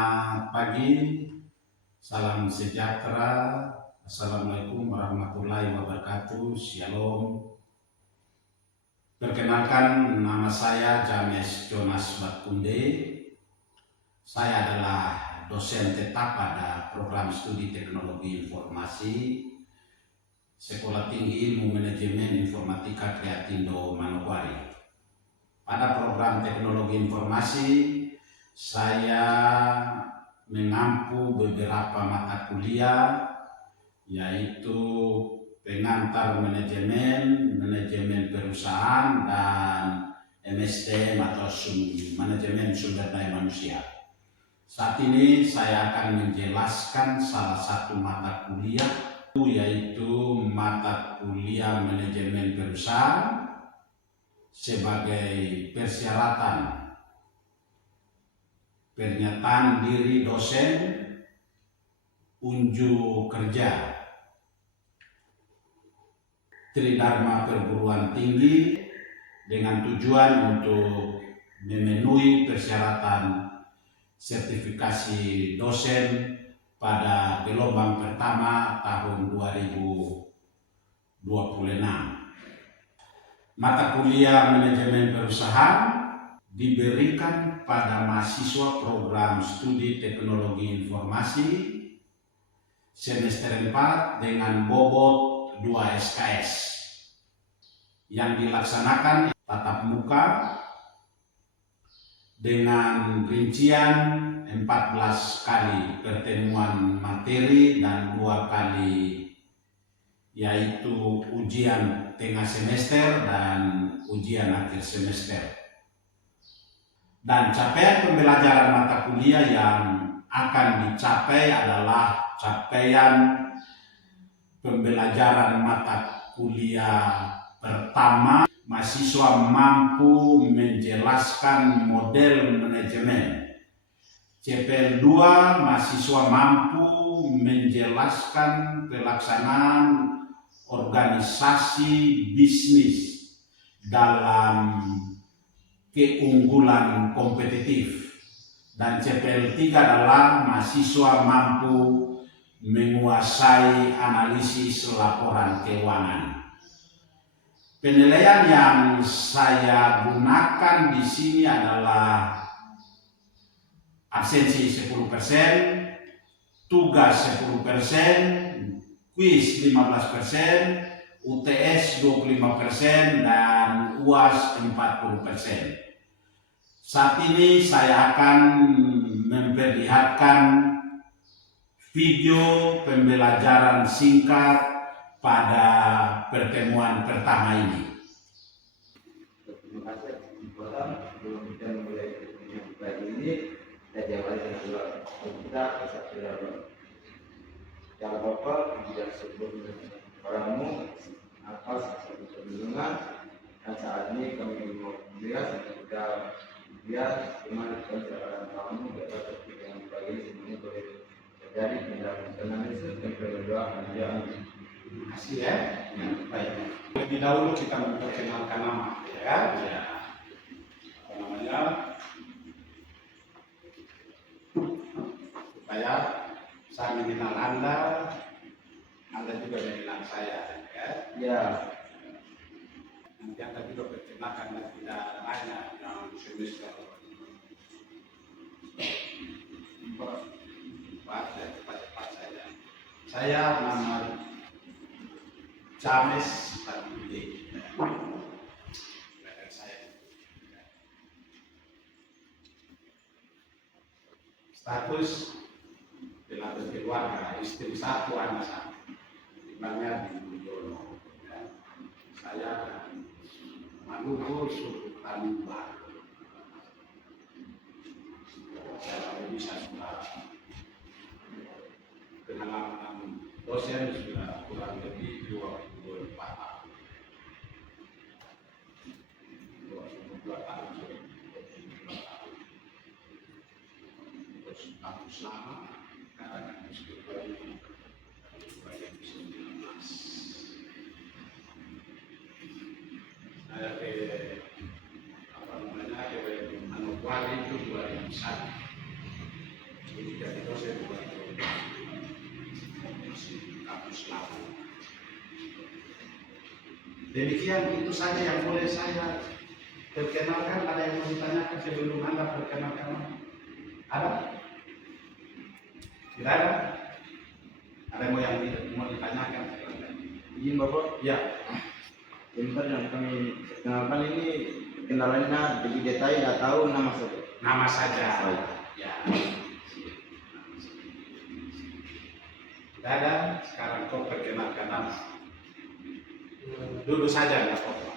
Selamat pagi, salam sejahtera, Assalamualaikum warahmatullahi wabarakatuh, Shalom. Perkenalkan, nama saya James Jonas Batkunde. Saya adalah dosen tetap pada program studi teknologi informasi Sekolah Tinggi Ilmu Manajemen Informatika Kreatindo Manokwari. Pada program teknologi informasi, saya mengampu beberapa mata kuliah, yaitu pengantar manajemen, manajemen perusahaan, dan MSDM atau manajemen sumber daya manusia. Saat ini saya akan menjelaskan salah satu mata kuliah, yaitu mata kuliah manajemen perusahaan sebagai persyaratan pernyataan diri dosen unjuk kerja Tridharma Perguruan Tinggi dengan tujuan untuk memenuhi persyaratan sertifikasi dosen pada gelombang pertama tahun 2026. Mata kuliah manajemen perusahaan diberikan pada mahasiswa program studi teknologi informasi semester 4 dengan bobot 2 SKS yang dilaksanakan tatap muka dengan rincian 14 kali pertemuan materi dan 2 kali yaitu ujian tengah semester dan ujian akhir semester. Dan capaian pembelajaran mata kuliah yang akan dicapai adalah capaian pembelajaran mata kuliah pertama, mahasiswa mampu menjelaskan model manajemen. CPL 2, mahasiswa mampu menjelaskan pelaksanaan organisasi bisnis dalam keunggulan kompetitif. Dan CPL 3 adalah mahasiswa mampu menguasai analisis laporan keuangan. Penilaian yang saya gunakan di sini adalah absensi 10%, tugas 10%, kuis 15%, UTS 25%, dan UAS 40%. Saat ini saya akan memperlihatkan video pembelajaran singkat pada pertemuan pertama ini. Terima kasih sebelum kita mulai pagi ini, saya diawali dengan doa. Kita jangan lupa tidak sebelum paramu atas perlindungan, dan saat ini kami mau melihat kita lihat bagaimana pencapaian kamu dapat seperti yang pagi ini semuanya boleh terjadi dalam nama Yesus dan berdoa amin. Terima kasih ya. Baik. Lebih dahulu kita memperkenalkan nama, ya kan? Ya. Apa namanya? Supaya saya mengenal Anda juga mengenal saya, ya. Ya. Nanti Anda juga perkenalkan dan tidak hanya yang semester 4 cepat-cepat saja. Saya nama James Batkunde. Status telah berkeluarga, istri 1, anak 1. Tinggalnya di Budiono. Saya Maluku, suku Tanimbar. Saya bisa sudah pengalaman dosen sudah kurang lebih 24 tahun. 22 tahun. Terus kampus lama, karena kampus kedua ini 2019. Saya ke Manokwari itu 2001. dosen kampus Lampung. Demikian itu saja yang boleh saya perkenalkan. Ada yang mau ditanyakan sebelum Anda perkenalkan? Ada? Tidak ada? Ada yang mau ditanyakan? Izin Bapak, Ya. sebentar yang kami perkenalkan ini kendalanya lebih detail atau nama saja? Nama saja. Ya. Tidak ada. Sekarang kau perkenalkan nama. Duduk saja nggak apa-apa.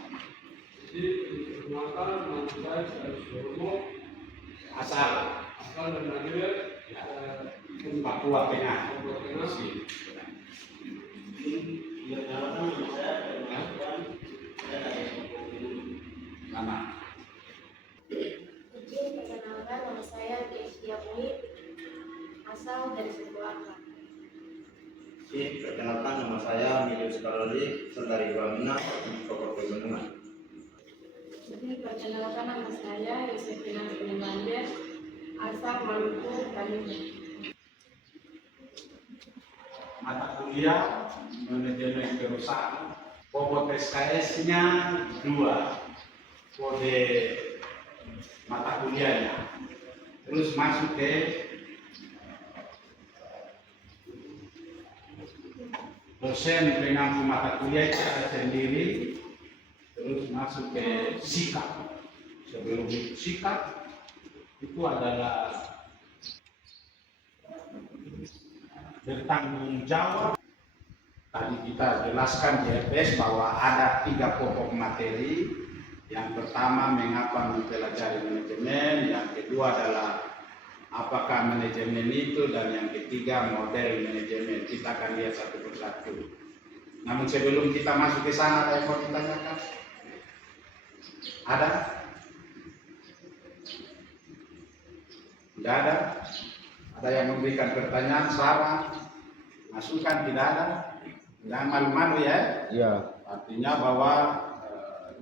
Jadi perkenalkan nama saya Suromo, Asal asal dari Nadia, Papua Tengah. Papua Tengah. Mana? Izin perkenalkan, nama saya Desya Muid, asal dari Sebuah. Perkenalkan, nama saya Milius Kalori, asal dari Wamena, Pokok Pegunungan. Izin perkenalkan, nama saya Yosefina Penembander, asal Maluku, Kalimantan. Mata kuliah manajemen perusahaan. Pokok SKS-nya 2. Kode mata kuliahnya. Terus masuk ke dosen pengampu mata kuliah cara sendiri. Terus masuk ke sikap. Sebelum itu sikap itu adalah bertanggung jawab. Tadi kita jelaskan di RPS bahwa ada 3 pokok materi. Yang pertama, mengapa mempelajari manajemen. Yang kedua adalah apakah manajemen itu, dan yang ketiga model manajemen. Kita akan lihat satu persatu. Namun sebelum kita masuk ke sana, ada yang mau ditanyakan? Ada? Tidak ada? Ada yang memberikan pertanyaan, saran, masukan? Tidak ada? Jangan malu-malu ya. Iya. Artinya bahwa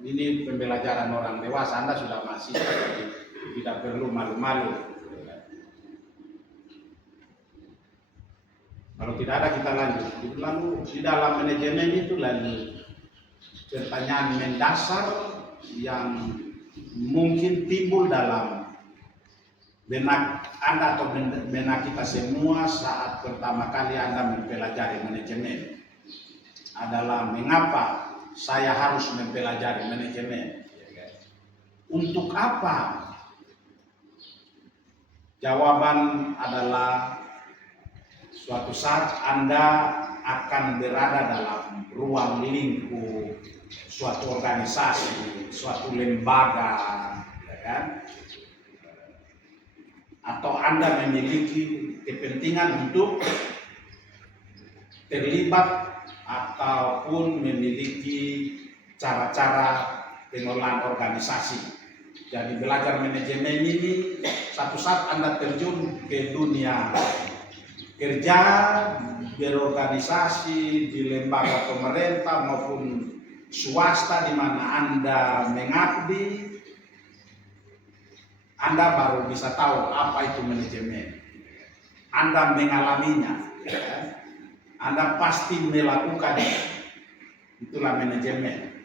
ini pembelajaran orang dewasa, Anda sudah masih, tidak perlu malu-malu. Kalau tidak ada kita lanjut. Lalu di dalam manajemen itu lagi pertanyaan mendasar yang mungkin timbul dalam benak Anda atau benak kita semua saat pertama kali Anda mempelajari manajemen adalah mengapa saya harus mempelajari manajemen? Untuk apa? Jawaban adalah suatu saat Anda akan berada dalam ruang lingkup suatu organisasi, suatu lembaga, ya kan? Atau Anda memiliki kepentingan untuk terlibat ataupun memiliki cara-cara pengelolaan organisasi. Jadi belajar manajemen ini satu saat Anda terjun ke dunia kerja, berorganisasi di lembaga pemerintah maupun swasta di mana Anda mengabdi, Anda baru bisa tahu apa itu manajemen. Anda mengalaminya, ya. Anda pasti melakukan, itulah manajemen.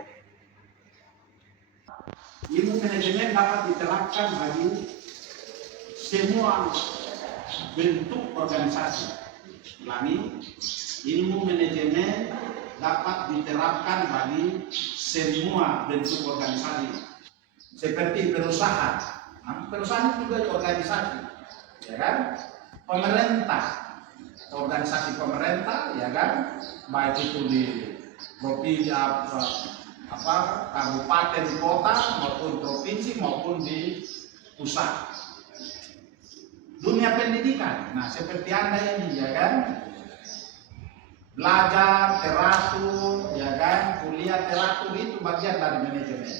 Ilmu manajemen dapat diterapkan bagi semua bentuk organisasi. Ulangi, ilmu manajemen dapat diterapkan bagi semua bentuk organisasi. Seperti perusahaan. Nah, perusahaan juga organisasi, ya kan? Pemerintah, organisasi pemerintah, ya kan? Baik itu di provinsi kabupaten, kota maupun provinsi maupun di pusat. Dunia pendidikan, nah seperti Anda ini, ya kan? Belajar, teratur, ya kan? Kuliah teratur itu bagian dari manajemen.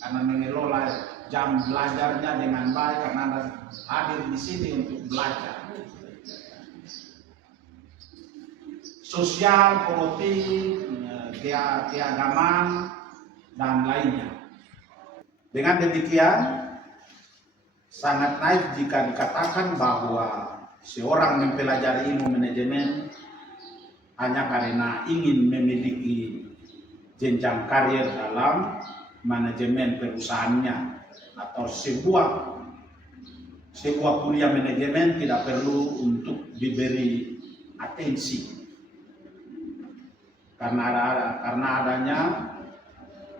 Karena mengelola jam belajarnya dengan baik, karena Anda hadir di sini untuk belajar. Sosial, politik, keagamaan, dan lainnya. Dengan demikian, sangat naif jika dikatakan bahwa seorang mempelajari ilmu manajemen hanya karena ingin memiliki jenjang karir dalam manajemen perusahaannya, atau sebuah kuliah manajemen tidak perlu untuk diberi atensi karena adanya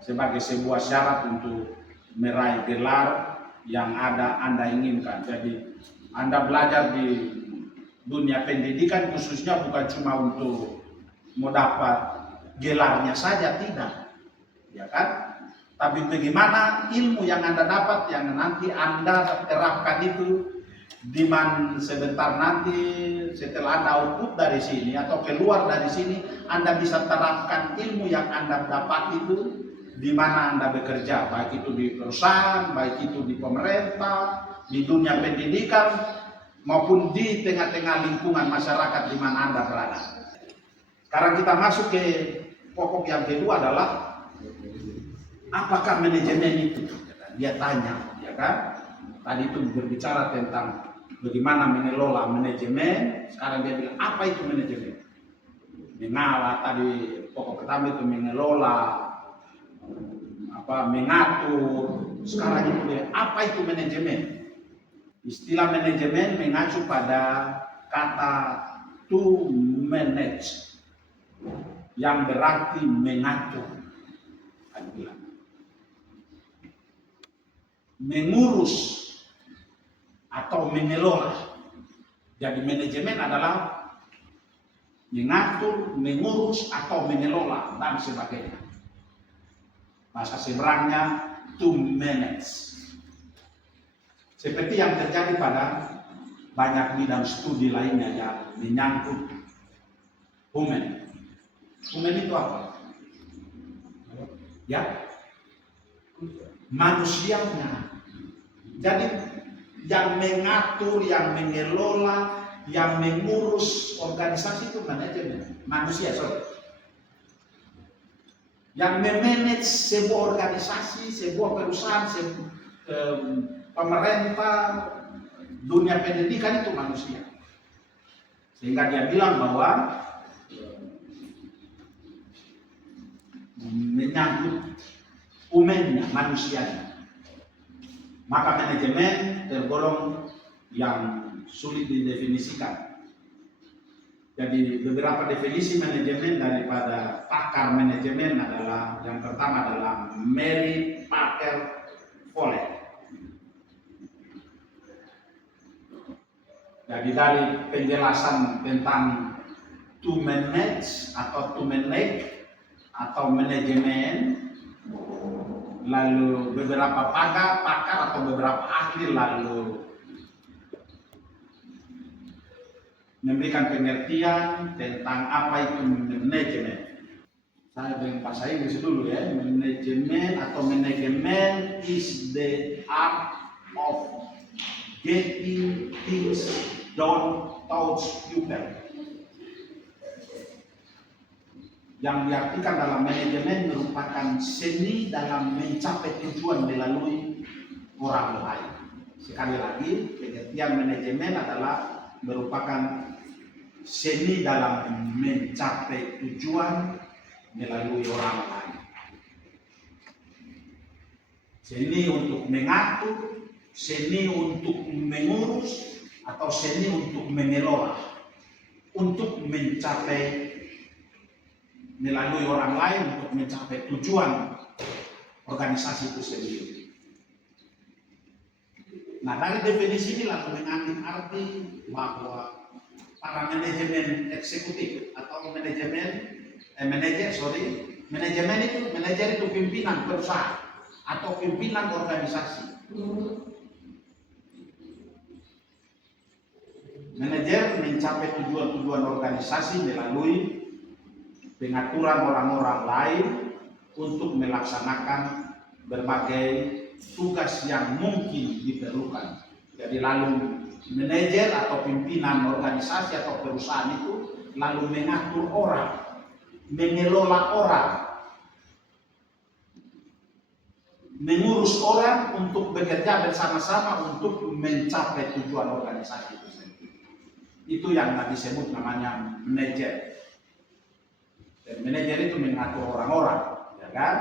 sebagai sebuah syarat untuk meraih gelar yang Anda inginkan. Jadi Anda belajar di dunia pendidikan khususnya bukan cuma untuk mau dapat gelarnya saja, tidak, ya kan? Tapi bagaimana ilmu yang Anda dapat, yang nanti Anda terapkan itu, di mana sebentar nanti setelah Anda output dari sini atau keluar dari sini, Anda bisa terapkan ilmu yang Anda dapat itu di mana Anda bekerja, baik itu di perusahaan, baik itu di pemerintah, di dunia pendidikan, maupun di tengah-tengah lingkungan masyarakat di mana Anda berada. Sekarang kita masuk ke pokok yang kedua adalah apakah manajemen itu? Dia tanya, ya kan? Tadi itu berbicara tentang bagaimana mengelola manajemen. Sekarang dia bilang apa itu manajemen? Tadi pokok pertama itu mengelola, mengatur. Sekarang itu dia apa itu manajemen? Istilah manajemen mengacu pada kata to manage, yang berarti mengatur, mengurus atau mengelola. Jadi manajemen adalah mengatur, mengurus atau mengelola dan sebagainya. Bahasa seberangnya to manage. Seperti yang terjadi pada banyak bidang studi lainnya yang menyangkut human. Human itu apa? Ya, manusianya. Jadi yang mengatur, yang mengelola, yang mengurus organisasi itu manajemen, manusia. Yang memanage sebuah organisasi, sebuah perusahaan, pemerintah, dunia pendidikan itu manusia. Sehingga dia bilang bahwa menyangkut humannya, manusianya. Maka manajemen tergolong yang sulit didefinisikan. Jadi beberapa definisi manajemen daripada pakar manajemen adalah, yang pertama adalah Mary Parker Follett. Jadi dari penjelasan tentang to manage atau to manage atau manajemen, lalu beberapa pakar atau beberapa ahli lalu memberikan pengertian tentang apa itu manajemen. Saya dengan bahasa Inggris dulu ya. Manajemen atau manajemen is the art of getting things done towards people. Yang diartikan dalam manajemen merupakan seni dalam mencapai tujuan melalui orang lain. Sekali lagi, pengertian manajemen adalah merupakan seni dalam mencapai tujuan melalui orang lain. Seni untuk mengatur, seni untuk mengurus, atau seni untuk mengelola, untuk mencapai melalui orang lain untuk mencapai tujuan organisasi itu sendiri. Nah, dari definisi ini lalu mengambil arti bahwa para manajemen eksekutif atau manajer itu pimpinan perusahaan atau pimpinan organisasi. Manajer mencapai tujuan-tujuan organisasi melalui pengaturan orang-orang lain untuk melaksanakan berbagai tugas yang mungkin diperlukan. Jadi lalu manajer atau pimpinan organisasi atau perusahaan itu lalu mengatur orang, mengelola orang, mengurus orang untuk bekerja bersama-sama untuk mencapai tujuan organisasi itu sendiri. Itu yang tadi disebut namanya manajer. Dan manajer itu mengatur orang-orang, ya kan?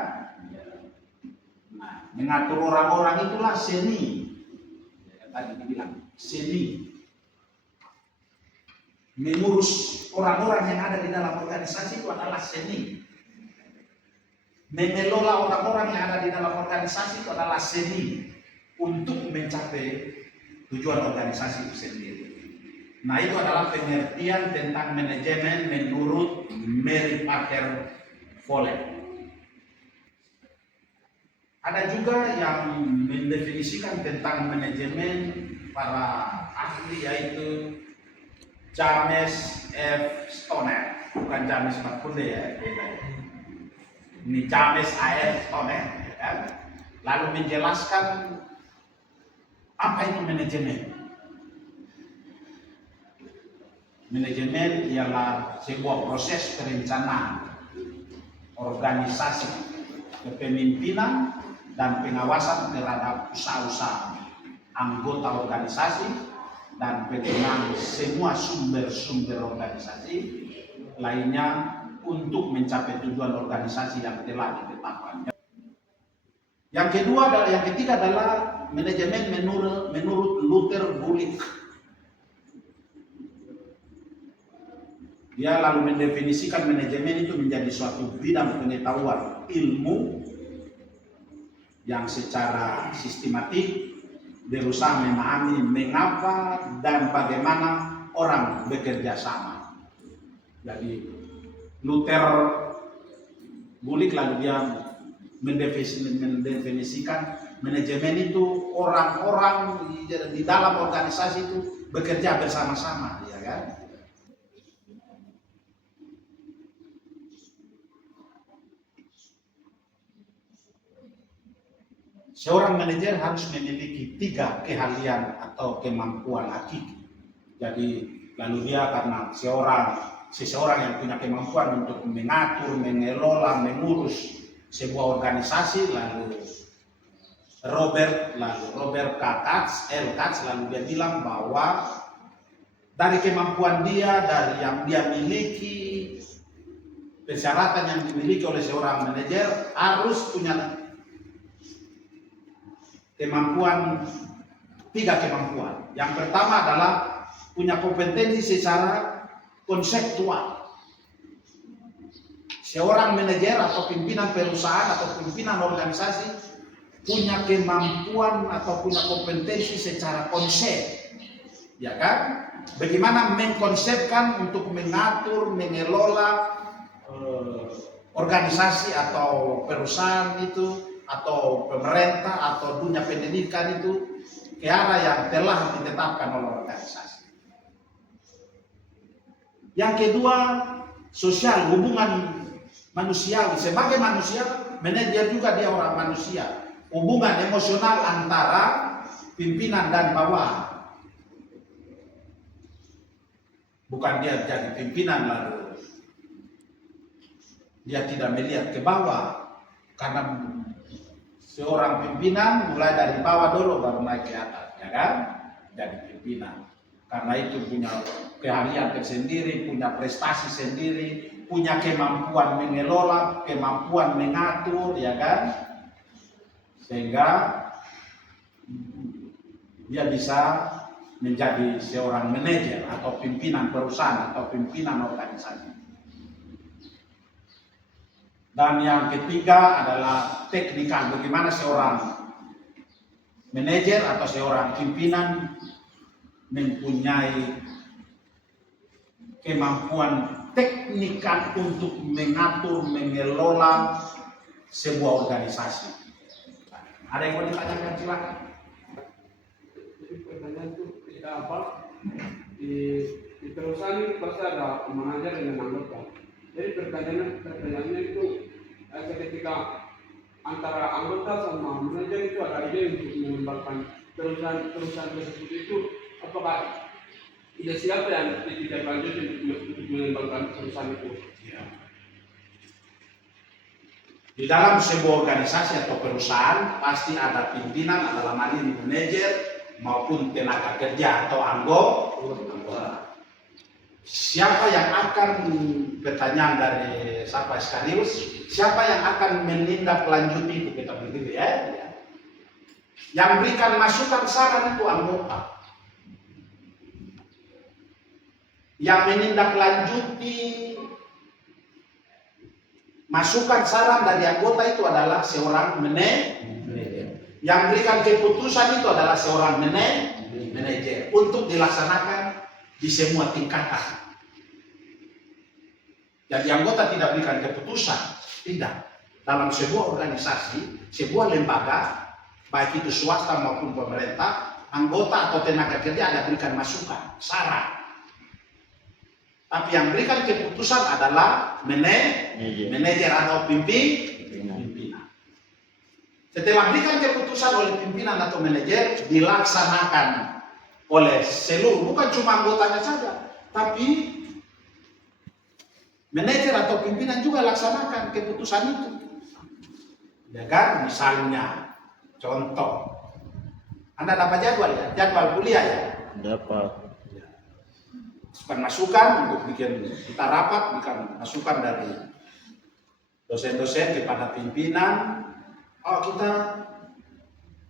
Nah, mengatur orang-orang itulah seni. Ya, tadi dibilang seni. Mengurus orang-orang yang ada di dalam organisasi itu adalah seni. Mengelola orang-orang yang ada di dalam organisasi itu adalah seni untuk mencapai tujuan organisasi itu sendiri. Nah, itu adalah pengertian tentang manajemen menurut Mary Parker Follett. Ada juga yang mendefinisikan tentang manajemen para ahli, yaitu James F. Stoner, bukan James Makunde ya, ini James A.F. Stoner, ya kan? Lalu menjelaskan apa itu manajemen. Manajemen ialah sebuah proses perencanaan, organisasi, kepemimpinan, dan pengawasan terhadap usaha-usaha anggota organisasi dan penggunaan semua sumber-sumber organisasi lainnya untuk mencapai tujuan organisasi yang telah ditetapkan. Yang ketiga adalah manajemen menurut Luther Bullitt. Dia lalu mendefinisikan manajemen itu menjadi suatu bidang pengetahuan ilmu yang secara sistematik berusaha memahami mengapa dan bagaimana orang bekerja sama. Jadi Luther Bullitt lalu dia mendefinisikan manajemen itu orang-orang di dalam organisasi itu bekerja bersama-sama, ya kan? Seorang manajer harus memiliki 3 keahlian atau kemampuan hakiki. Jadi lalu dia karena seseorang yang punya kemampuan untuk mengatur, mengelola, mengurus sebuah organisasi, lalu Robert L. Katz lalu dia bilang bahwa dari kemampuan dia, dari yang dia miliki, persyaratan yang dimiliki oleh seorang manajer harus punya kemampuan, 3 kemampuan. Yang pertama adalah punya kompetensi secara konseptual. Seorang manajer atau pimpinan perusahaan atau pimpinan organisasi punya kemampuan atau punya kompetensi secara konsep, ya kan? Bagaimana mengkonsepkan untuk mengatur, mengelola organisasi atau perusahaan itu, atau pemerintah atau dunia pendidikan itu ke arah yang telah ditetapkan oleh organisasi. Yang kedua, sosial, hubungan manusiawi. Sebagai manusia, manajer juga dia orang manusia. Hubungan emosional antara pimpinan dan bawahan. Bukan dia jadi pimpinan lalu dia tidak melihat ke bawah, karena seorang pimpinan mulai dari bawah dulu baru naik ke atas, ya kan? Jadi pimpinan. Karena itu punya keahlian tersendiri, punya prestasi sendiri, punya kemampuan mengelola, kemampuan mengatur, ya kan? Sehingga dia bisa menjadi seorang manajer atau pimpinan perusahaan atau pimpinan organisasi. Dan yang ketiga adalah teknikal, bagaimana seorang manajer atau seorang pimpinan mempunyai kemampuan teknikal untuk mengatur, mengelola sebuah organisasi. Ada yang mau ditanyakan, silakan. Jadi pertanyaan itu kita apa? Di perusahaan ini pasti ada manajer dengan anggota. Jadi pertanyaannya itu ketika antara anggota sama manajer itu ada ide untuk mengembangkan perusahaan tersebut itu, apakah ide siapa yang tidak lanjut untuk mengembangkan perusahaan itu? Ya. Di dalam sebuah organisasi atau perusahaan pasti ada pimpinan, adalah manajer maupun tenaga kerja atau anggota. siapa yang akan, pertanyaan dari siapa Iskarius, siapa yang akan menindaklanjuti itu, kita begitu ya. Yang berikan masukan saran itu anggota. Yang menindaklanjuti masukan saran dari anggota itu adalah seorang manajer. Yang berikan keputusan itu adalah seorang manajer untuk dilaksanakan di semua tingkatan. Jadi anggota tidak berikan keputusan, tidak. Dalam sebuah organisasi, sebuah lembaga, baik itu swasta maupun pemerintah, anggota atau tenaga kerja ada berikan masukan, saran. Tapi yang berikan keputusan adalah manajer atau pimpinan. Setelah berikan keputusan oleh pimpinan atau manajer, dilaksanakan oleh seluruh, bukan cuma anggotanya saja, tapi manajer atau pimpinan juga laksanakan keputusan itu. Ya kan, misalnya, contoh, Anda dapat jadwal ya, jadwal kuliah ya? Dapat. Masukan untuk bikin kita rapat, bukan masukan dari dosen-dosen kepada pimpinan. Oh, kita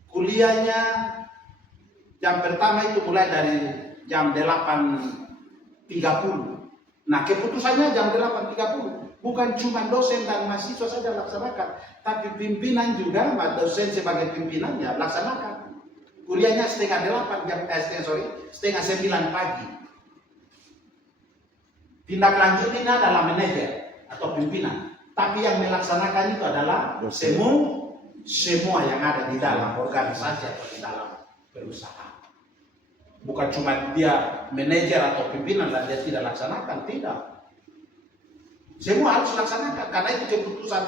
kuliahnya jam pertama itu mulai dari jam 8.30. Nah, keputusannya jam 8.30. Bukan cuma dosen dan mahasiswa saja laksanakan, tapi pimpinan juga, dosen sebagai pimpinan ya laksanakan. Kuliahnya setengah 9 pagi. Tindak lanjutnya adalah manajer atau pimpinan, tapi yang melaksanakan itu adalah semua yang ada di dalam organisasi atau di dalam perusahaan. Bukan cuma dia manajer atau pimpinan dan dia tidak laksanakan, tidak. Semua harus laksanakan, karena itu keputusan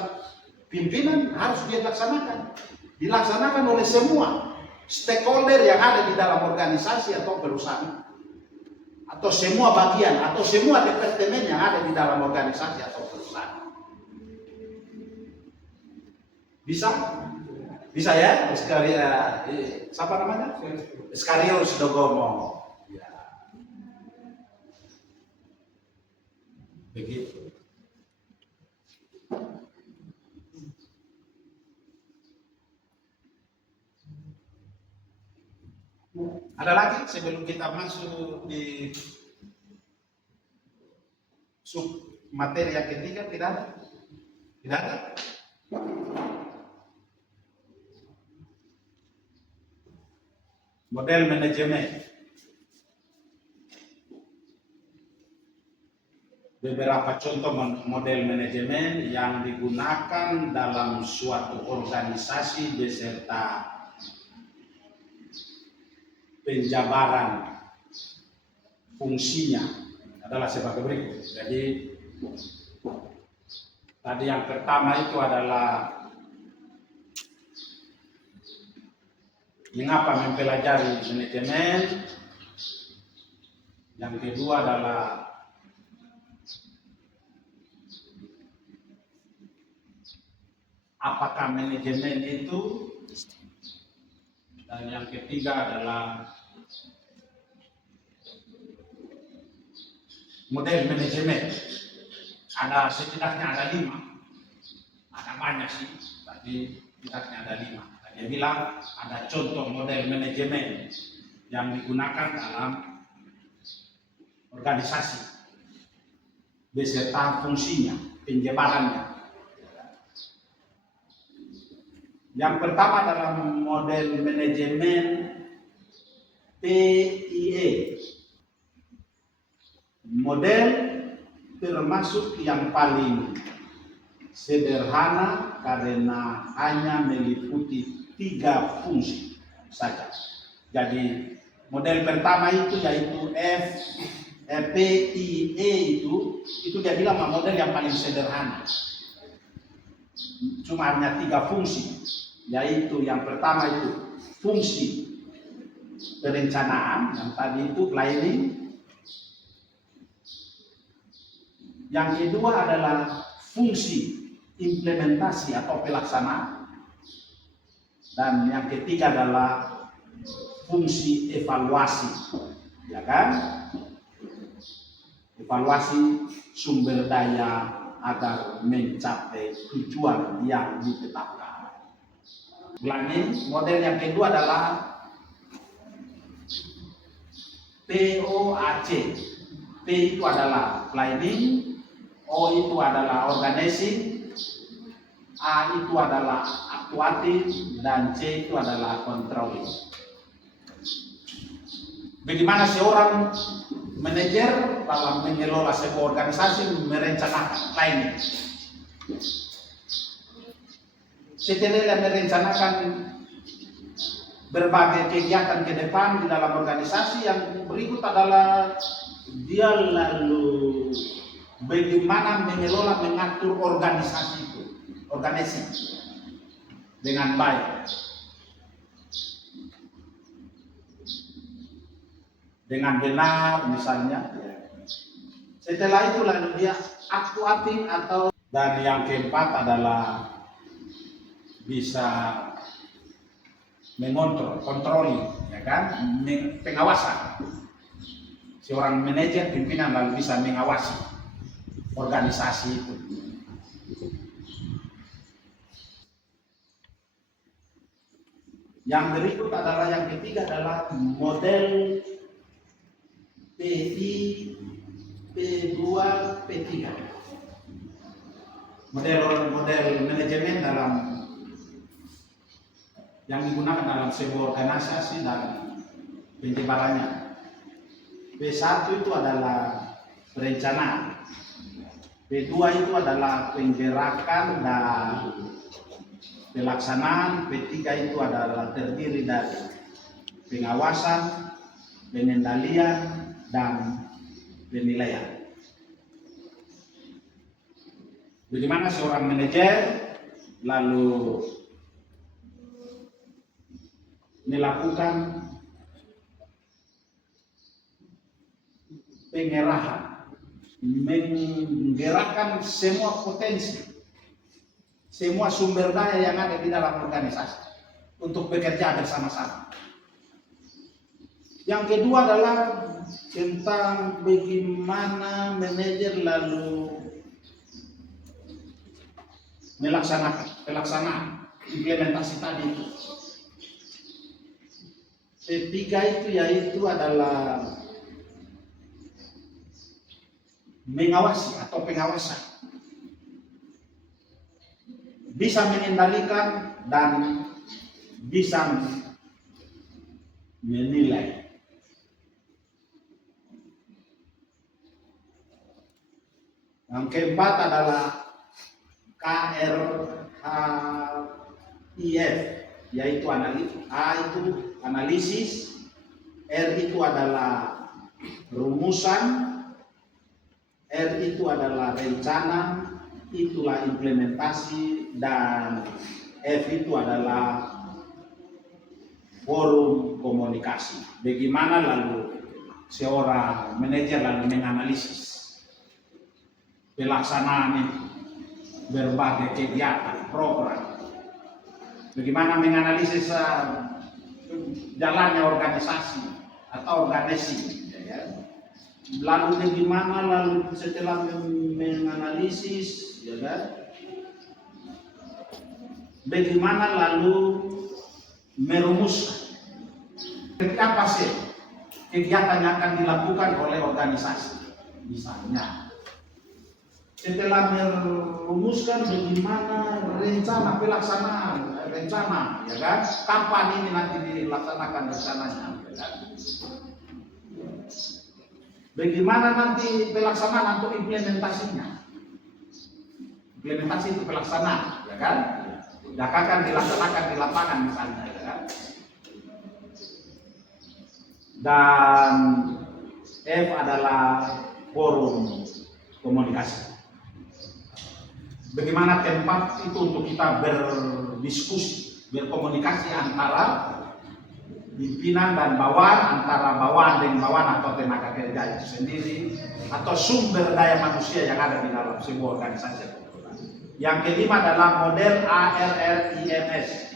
pimpinan harus dia laksanakan. Dilaksanakan oleh semua stakeholder yang ada di dalam organisasi atau perusahaan, atau semua bagian, atau semua departemen yang ada di dalam organisasi atau perusahaan. Bisa? Bisa ya? Siapa namanya? Iskarius Dogomo. Ya. Begitu. Ada lagi sebelum kita masuk di sub materi yang ketiga? Tidak ada? Tidak ada? Model manajemen. Beberapa contoh model manajemen yang digunakan dalam suatu organisasi beserta penjabaran fungsinya adalah sebagai berikut. Jadi tadi yang pertama itu adalah mengapa mempelajari manajemen. Yang kedua adalah apakah manajemen itu, dan yang ketiga adalah model manajemen. Ada setidaknya ada 5, ada banyak sih, tapi setidaknya ada 5. Dia bilang ada contoh model manajemen yang digunakan dalam organisasi beserta fungsinya, penjabarannya. Yang pertama dalam model manajemen PIE. Model termasuk yang paling sederhana karena hanya meliputi 3 fungsi saja. Jadi model pertama itu yaitu PIE itu dia bilang model yang paling sederhana. Cuma hanya 3 fungsi, yaitu yang pertama itu fungsi perencanaan, yang tadi itu planning. Yang kedua adalah fungsi implementasi atau pelaksanaan, dan yang ketiga adalah fungsi evaluasi, ya kan? evaluasi sumber daya agar mencapai tujuan yang ditetapkan. Ulangi, model yang kedua adalah POAC. P itu adalah planning, O itu adalah organizing, A itu adalah actuating, dan C itu adalah controlling. Bagaimana seorang manajer dalam mengelola sebuah organisasi merencanakan planning. Setelah merencanakan berbagai kegiatan ke depan di dalam organisasi, yang berikut adalah dia lalu bagaimana mengelola, mengatur organisasi itu, dengan baik, dengan benar misalnya. Setelah itu lalu dia actuating atau, dan yang keempat adalah bisa mengontrol, controlling, ya kan, pengawasan. Seorang manajer pimpinan lalu bisa mengawasi organisasi itu. Yang berikut adalah yang ketiga adalah model PI, P2, P3. Model manajemen dalam yang digunakan dalam sebuah organisasi dan penyebarannya. P1 itu adalah perencanaan, P2 itu adalah penggerakan dan pelaksanaan, P3 itu adalah terdiri dari pengawasan, pengendalian, dan penilaian. Bagaimana seorang manajer lalu melakukan pengerahan, menggerakkan semua potensi, semua sumber daya yang ada di dalam organisasi untuk bekerja bersama-sama. Yang kedua adalah tentang bagaimana manajer lalu pelaksanaan implementasi tadi itu. Ketiga itu yaitu adalah mengawasi atau pengawasan, bisa mengendalikan dan bisa menilai. Yang keempat adalah KRHIF, yaitu analisis, R itu adalah rumusan, R itu adalah rencana, itulah implementasi, dan F itu adalah forum komunikasi. Bagaimana lalu seorang manajer lalu menganalisis pelaksanaan itu, berbagai kegiatan, program. Bagaimana menganalisis jalannya organisasi atau organisasi, ya. Lalu bagaimana lalu setelah menganalisis, ya kan? Bagaimana lalu merumuskan apa sih kegiatan yang akan dilakukan oleh organisasi, misalnya. Setelah merumuskan bagaimana rencana pelaksanaan, ya kan? Kapan ini nanti dilaksanakan rencananya, ya kan? Bagaimana nanti pelaksanaan atau implementasinya? Implementasi itu pelaksanaan, ya kan? Akan dilaksanakan di lapangan misalnya, ya kan? Dan F adalah forum komunikasi. Bagaimana tempat itu untuk kita berdiskusi, berkomunikasi antara pimpinan dan bawahan, antara bawahan dengan bawahan atau tenaga kerja itu sendiri, atau sumber daya manusia yang ada di dalam sebuah organisasi. Yang kelima adalah model ARRIMS,